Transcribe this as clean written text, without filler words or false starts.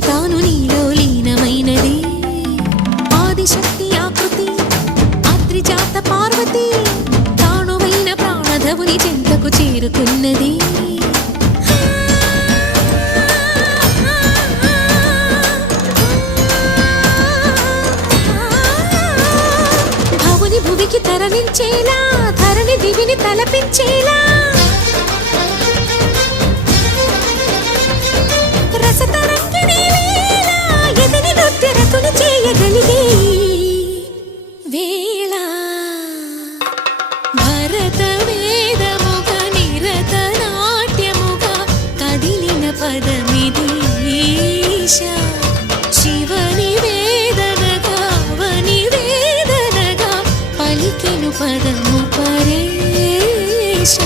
నుంచి తాను నీలో లీనమైనది ఆదిశక్తి ఆకృతి అద్రిజాత పార్వతి తానువైన ప్రాణధవుని చెంతకు చేరుకున్నది భువికి తరలించేలా ధరణి దివిని తలపించేలా